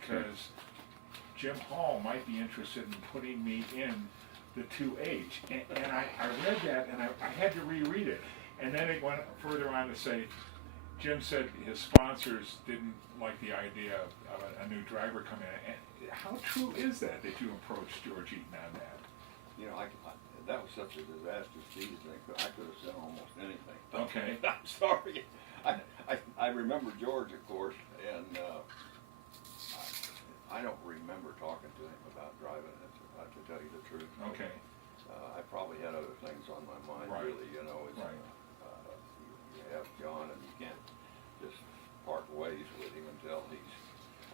because Jim Hall might be interested in putting me in the 2H. And I read that, and I had to reread it. And then it went further on to say, Jim said his sponsors didn't like the idea of a new driver coming in. And how true is that you approached George Eaton on that? You know, that was such a disastrous season. I could have said almost anything. Okay. I'm sorry. I remember George, of course, and I don't remember talking to him about driving it, to tell you the truth. Okay. I probably had other things on my mind, Right. really, you know. It's, Right. You have John, and you can't just part ways with him until he's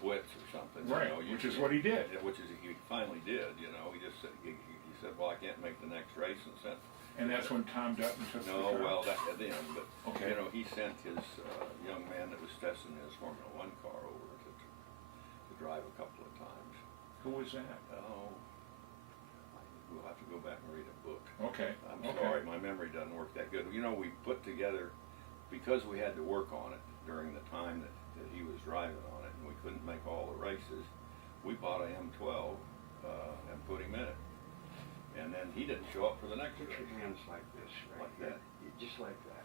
quits or something. Right, you know, which is what he did. Yeah, which is he finally did. You know, he just said he said, well, I can't make the next race, and sent. And that's when Tom Dutton took the car? No, well, that then, but Okay. you know, he sent his young man that was testing his Formula One car over to drive a couple of times. Who was that? Oh, we'll have to go back and read a book. Okay. I'm Okay. sorry, my memory doesn't work that good. You know, we put together, because we had to work on it during the time that he was driving on it, and we couldn't make all the races, we bought a M12 and put him in it. And then he didn't show up for the next Put race. your hands like this, right? Like that. Just like that.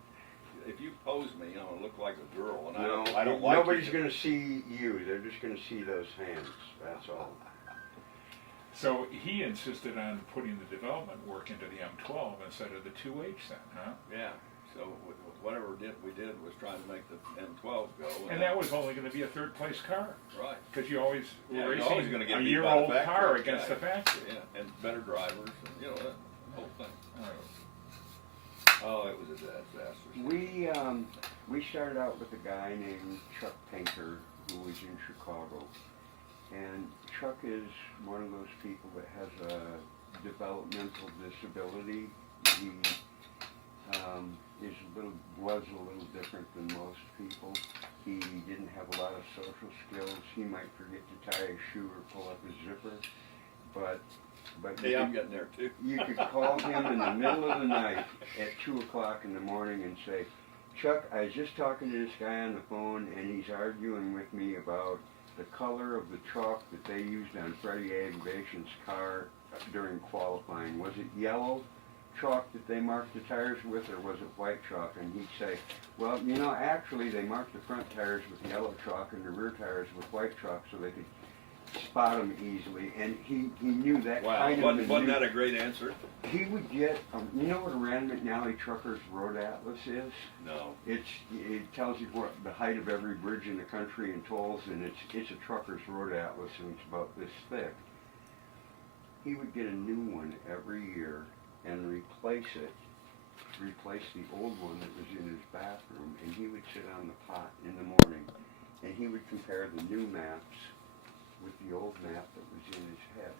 If you pose me, I'm gonna look like a girl, and No, I don't like nobody's you. gonna see you. They're just gonna see those hands. That's all. So he insisted on putting the development work into the M12 instead of the 2H then, huh? Yeah. So whatever we did was trying to make the M12 go. And that was only going to be a third place car. Right. Because you always Yeah, were you're always racing gonna get a beat by the year-old factory, car against right. the factory. Yeah, and better drivers, and you know that whole thing. Oh, it was a disaster. We started out with a guy named Chuck Painter who was in Chicago, and Chuck is one of those people that has a developmental disability. He was a little different than most people. He didn't have a lot of social skills. He might forget to tie his shoe or pull up his zipper, but Hey, I'm getting there too. you could call him in the middle of the night at 2 o'clock in the morning and say, Chuck, I was just talking to this guy on the phone, and he's arguing with me about the color of the chalk that they used on Freddie Aviation's car during qualifying. Was it yellow chalk that they marked the tires with, or was it white chalk? And he'd say, well, you know, actually they marked the front tires with yellow chalk and the rear tires with white chalk so they could spot them easily. And he knew that Wow, kind of wasn't that a great answer? He would get, you know what a Rand McNally Trucker's Road Atlas is? No. It tells you what the height of every bridge in the country and tolls, and it's a Trucker's Road Atlas, and it's about this thick. He would get a new one every year and replace the old one that was in his bathroom, and he would sit on the pot in the morning, and he would compare the new maps with the old map that was in his head.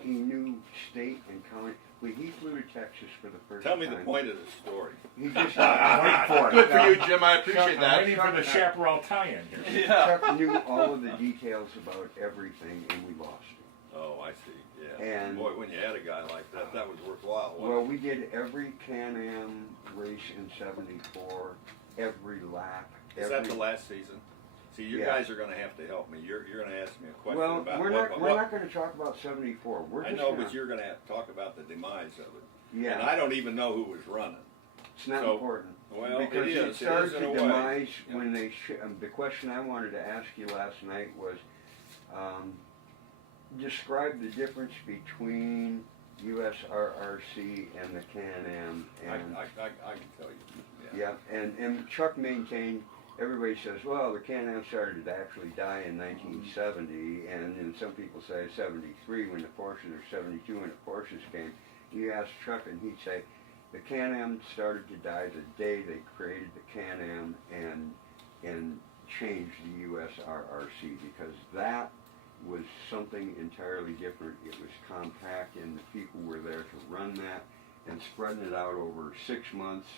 He knew state and county. When he flew to Texas for the first time. Tell me the point of the story. He just wait for it. Good for you, Jim. I appreciate I'm that. waiting for the chaparral tie-in here. Yeah. Chuck knew all of the details about everything, and we lost him. Oh, I see. Yeah. And- boy, when you had a guy like that, that was worthwhile. Well, we did every Can-Am race in '74, every lap. Is that the last season? See, you Yeah. guys are going to have to help me. You're going to ask me a question Well, about we're not going to talk about '74. We're I just know, gonna, but you're going to have to talk about the demise of it. yeah, And I don't even know who was running. it's not so- important. Well, Because it it is. started It is in to a way. demise Yeah. when they. The question I wanted to ask you last night was, describe the difference between USRRC and the Can-Am. And I can tell you. yeah, and Chuck maintained. Everybody says, well, the Can-Am started to actually die in 1970, and then some people say 73 when the Porsches, or 72 when the Porsches came. You ask Chuck, and he'd say, the Can-Am started to die the day they created the Can-Am and changed the USRRC, because that was something entirely different. It was compact, and the people were there to run that, and spreading it out over 6 months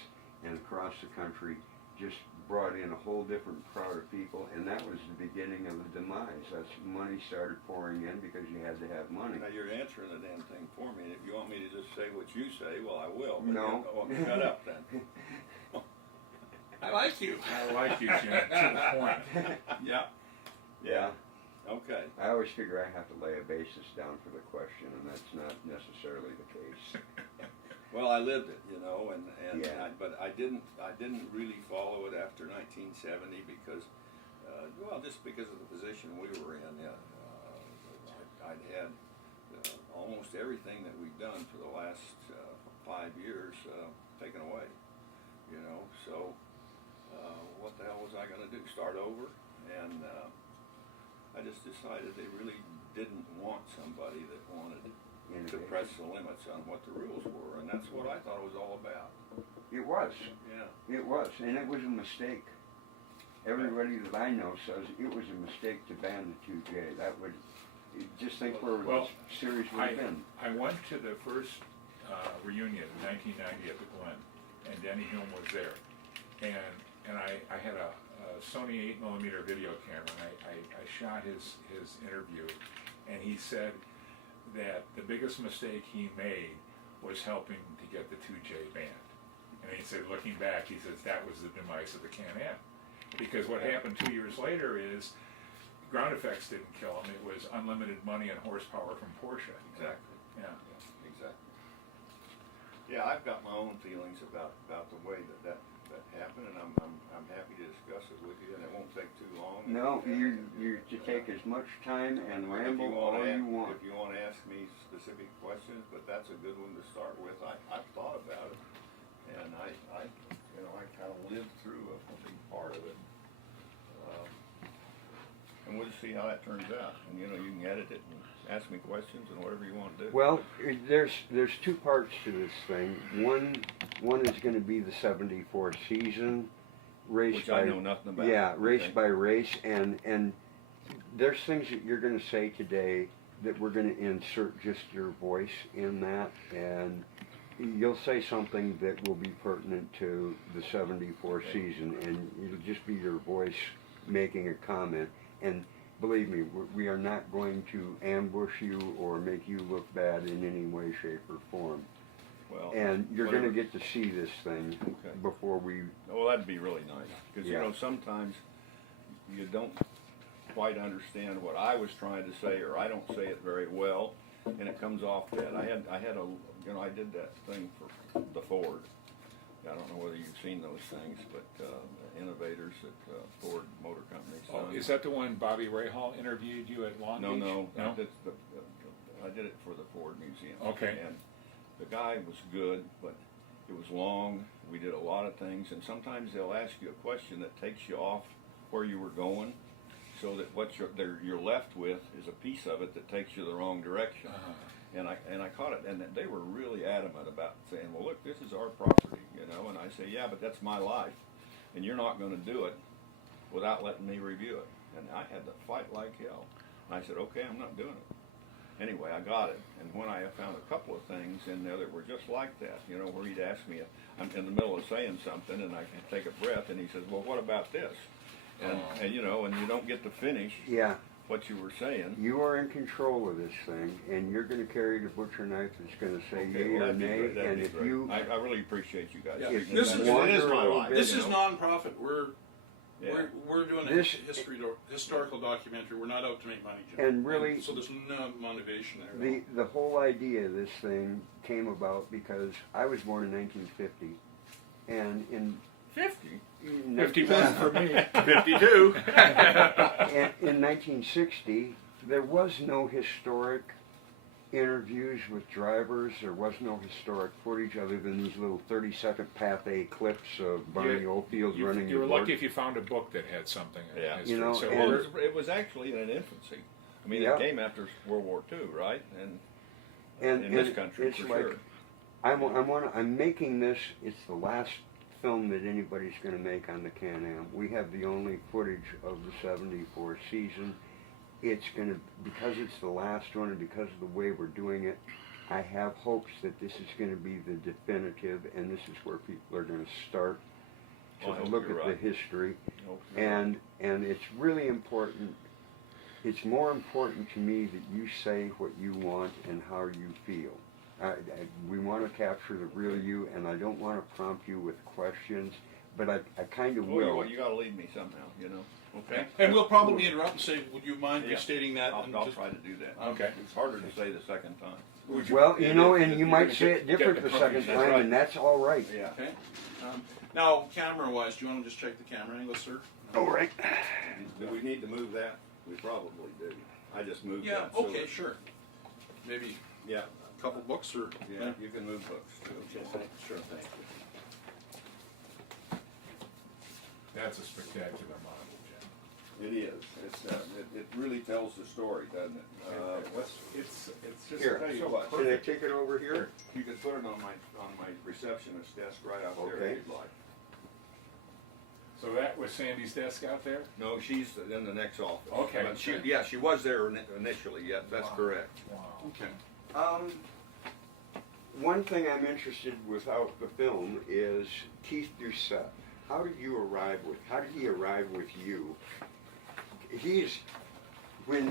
and across the country just brought in a whole different crowd of people, and that was the beginning of the demise. That's money started pouring in because you had to have money. Now you're answering the damn thing for me. And if you want me to just say what you say, well, I will. But No. Shut up then. I like you. I like you, Jim, to the point. Yeah. Yeah. Okay. I always figure I have to lay a basis down for the question, and that's not necessarily the case. Well, I lived it, you know, and Yeah. but I didn't really follow it after 1970 because, well, just because of the position we were in. I'd had almost everything that we've done for the last 5 years taken away, you know. So what the hell was I going to do? Start over? And I just decided they really didn't want somebody that wanted to press the limits on what the rules were, and that's what I thought it was all about. It was. Yeah. It was, and it was a mistake. Everybody that I know says it was a mistake to ban the 2J. That would, just think where Well, the series would have been. I went to the first reunion in 1990 at the Glen, and Denny Hume was there. And I had a Sony 8mm video camera, and I shot his interview, and he said that the biggest mistake he made was helping to get the 2J banned. And he said, looking back, he says that was the demise of the Can-Am. Because what happened 2 years later is ground effects didn't kill him. It was unlimited money and horsepower from Porsche. Exactly. Yeah. Exactly. Yeah, I've got my own feelings about the way that happened, and I'm happy to discuss it with you, and it won't take too long. No, you're to take as much time and ramble all you want. If you want to ask me specific questions, but that's a good one to start with. I've thought about it, and I kind of lived through a big part of it. And we'll just see how that turns out. And you can edit it and ask me questions and whatever you want to do. Well, there's two parts to this thing. One is going to be the '74 season, race Which by I know nothing about. yeah, race Okay. by race, and there's things that you're going to say today that we're going to insert just your voice in that, and you'll say something that will be pertinent to the '74 Okay. season, and it'll just be your voice making a comment. And believe me, we are not going to ambush you or make you look bad in any way, shape, or form. Well, And you're going to whatever. get to see this thing Okay. before we. Well, that'd be really nice, because Yeah. Sometimes you don't quite understand what I was trying to say, or I don't say it very well, and it comes off bad. I did that thing for the Ford. I don't know whether you've seen those things, but innovators at Ford Motor Company. Oh, is that the one Bobby Rahal interviewed you at Long Beach? No. No? I did it for the Ford Museum. Okay. And the guy was good, but it was long. We did a lot of things, and sometimes they'll ask you a question that takes you off where you were going, so that what you're left with is a piece of it that takes you the wrong direction. Uh-huh. And I caught it, and they were really adamant about saying, well, look, this is our property, and I say, yeah, but that's my life, and you're not going to do it without letting me review it. And I had to fight like hell. And I said, okay, I'm not doing it. Anyway, I got it, and when I found a couple of things in there that were just like that, where he'd ask me, I'm in the middle of saying something, and I can take a breath, and he says, well, what about this? And and you don't get to finish Yeah, what you were saying. you are in control of this thing, and you're going to carry the butcher knife that's going to say Okay, yea well, or that'd be nay. great. That'd And be if great. you, I really appreciate you guys. Yeah, speaking this about is- it. Wander It is a my little life. bit. This you is know? non-profit. We're Yeah. we're doing a This- historical documentary. We're not out to make money, Jim. And really- so there's no motivation there. the whole idea of this thing came about because I was born in 1950, and in 50. 51 for me. 52. in 1960, there was no historic interviews with drivers. There was no historic footage other than these little 30-second Pathé clips of Barney Oldfield running You were the board. lucky if you found a book that had something in Yeah. history. You know, so and- we're- It was actually in an infancy. I mean, Yeah. it came after World War II, right? And And in this and country, it's for like, sure. I'm making this. It's the last film that anybody's going to make on the Can-Am. We have the only footage of the '74 season. It's going to, because it's the last one and because of the way we're doing it, I have hopes that this is going to be the definitive, and this is where people are going to start to Well, I hope look you're at right. the history. Nope, you're right. And it's really important. It's more important to me that you say what you want and how you feel. We want to capture the real you, and I don't want to prompt you with questions, but I kind of will. Well, you got to lead me somehow, Okay. And we'll probably interrupt and say, would you mind Yeah. restating that? I'll and try just- to do that. Okay. It's harder to say the second time. Would Well, you know, and you're you might gonna say it get different the the second permission. time, right. and that's all right. Yeah. Okay. Now, camera-wise, do you want to just check the camera angle, sir? All right. Do we need to move that? We probably do. I just moved Yeah, that. so okay, it- sure. Maybe Yeah, a couple books or? yeah, you can move books too. Okay, thanks, sure, thank you. That's a spectacular model, Jim. It is. It really tells the story, doesn't it? It's just. Here. Tell you what, Can I take it over here? you could put it on my receptionist desk right out there Okay. if you'd like. So that was Sandy's desk out there? No, she's in the next office. Okay. But she was there initially, yes, that's Wow. correct. Wow. Okay. One thing I'm interested without the film is Keith Doucette. How did he arrive with you? He's when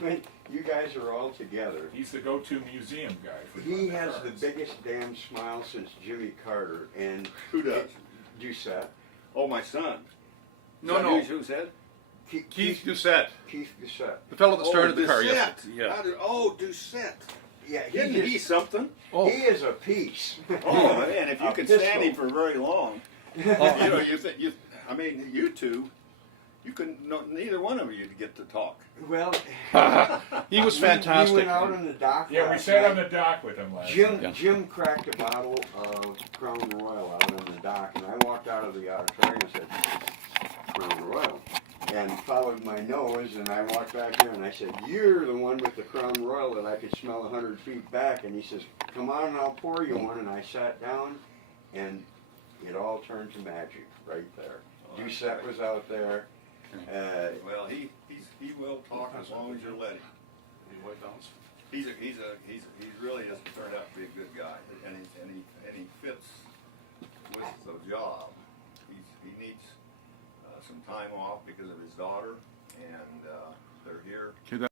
when you guys are all together. He's the go-to museum guy for He the has the cards. biggest damn smile since Jimmy Carter, and Who does? Doucette. Oh, my son. No, Is that no. Who said? Keith Doucette, Keith Doucette. the fellow that started the car. Doucette. Yeah. Doucette. Yeah, Isn't he something? Oh. He is a piece. Oh man, if you A can pistol. stand him for very long, Oh. I mean, you two, you can. No, neither one of you get to talk. Well, He was we fantastic. went out on the dock. Yeah, we last sat on night. the dock with him last Jim, night. Yeah. Jim cracked a bottle of Crown Royal out on the dock, and I walked out of the auditorium and said, Crown Royal, and followed my nose, and I walked back there, and I said, you're the one with the Crown Royal that I could smell 100 feet back, and he says, come on, I'll pour you one, and I sat down, and it all turned to magic right there. Oh, that's Doucette great. was out there. Well, he will talk as long as you let him. The White House. He really has turned out to be a good guy, and he fits with the job. He needs some time off because of his daughter, and they're here.